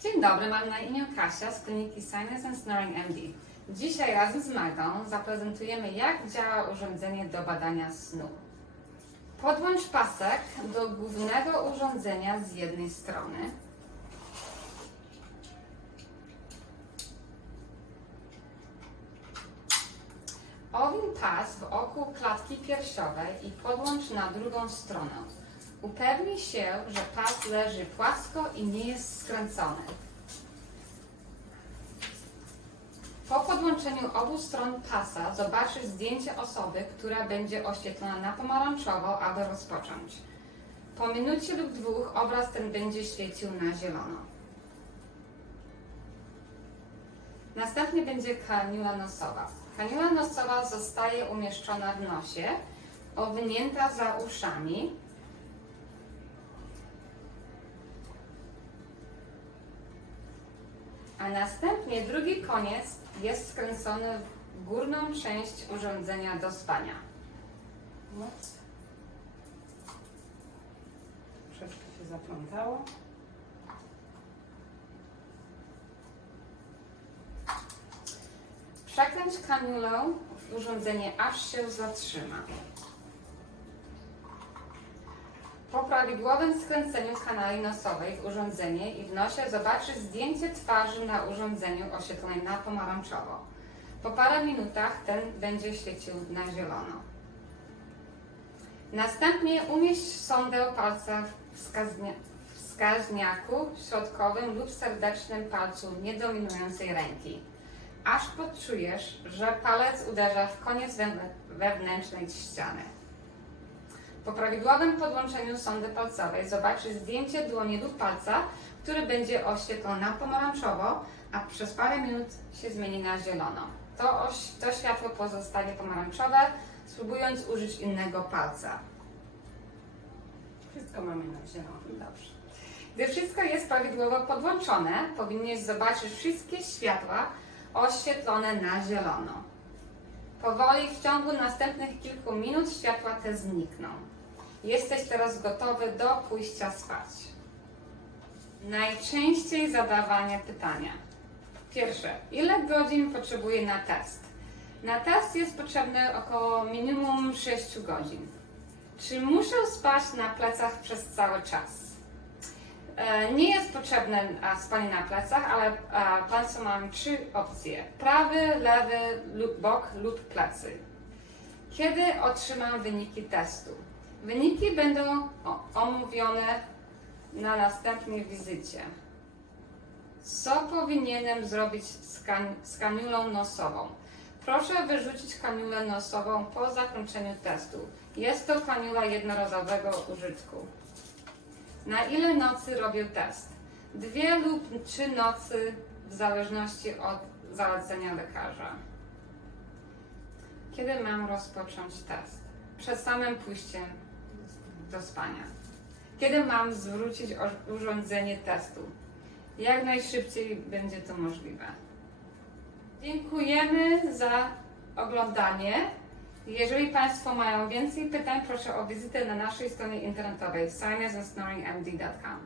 Dzień dobry, mam na imię Kasia z kliniki Sinus and Snoring MD. Dzisiaj razem z Magdą zaprezentujemy, jak działa urządzenie do badania snu. Podłącz pasek do głównego urządzenia z jednej strony. Owin pas wokół klatki piersiowej i podłącz na drugą stronę. Upewnij się, że pas leży płasko i nie jest skręcony. Po podłączeniu obu stron pasa zobaczysz zdjęcie osoby, która będzie oświetlona na pomarańczowo, aby rozpocząć. Po minucie lub dwóch obraz ten będzie świecił na zielono. Następnie będzie kaniula nosowa. Kaniula nosowa zostaje umieszczona w nosie, owinięta za uszami. A następnie drugi koniec jest skręcony w górną część urządzenia do spania. Troszeczkę się zaplątało. Przekręć kaniulę w urządzenie, aż się zatrzyma. Po prawidłowym skręceniu kanali nosowej w urządzenie i w nosie zobaczysz zdjęcie twarzy na urządzeniu oświetlonej na pomarańczowo. Po parę minutach ten będzie świecił na zielono. Następnie umieść sondę palca w wskaźniaku środkowym lub serdecznym palcu niedominującej ręki, aż poczujesz, że palec uderza w koniec wewnętrznej ściany. Po prawidłowym podłączeniu sondy palcowej zobaczysz zdjęcie dłoni lub palca, który będzie oświetlony na pomarańczowo, a przez parę minut się zmieni na zielono. To światło pozostanie pomarańczowe, spróbując użyć innego palca. Wszystko mamy na zielono. Dobrze. Gdy wszystko jest prawidłowo podłączone, powinniś zobaczyć wszystkie światła oświetlone na zielono. Powoli w ciągu następnych kilku minut światła te znikną. Jesteś teraz gotowy do pójścia spać. Najczęściej zadawane pytania. Pierwsze. Ile godzin potrzebuję na test? Na test jest potrzebne około minimum 6 godzin. Czy muszę spać na plecach przez cały czas? Nie jest potrzebne spanie na plecach, ale Państwo mam 3 opcje. Prawy, lewy bok lub plecy. Kiedy otrzymam wyniki testu? Wyniki będą omówione na następnej wizycie. Co powinienem zrobić z kaniulą nosową? Proszę wyrzucić kaniulę nosową po zakończeniu testu. Jest to kaniula jednorazowego użytku. Na ile nocy robię test? 2 lub 3 nocy w zależności od zalecenia lekarza. Kiedy mam rozpocząć test? Przed samym pójściem do spania. Kiedy mam zwrócić urządzenie testu? Jak najszybciej będzie to możliwe. Dziękujemy za oglądanie. Jeżeli Państwo mają więcej pytań, proszę o wizytę na naszej stronie internetowej sinusandsnoringmd.com.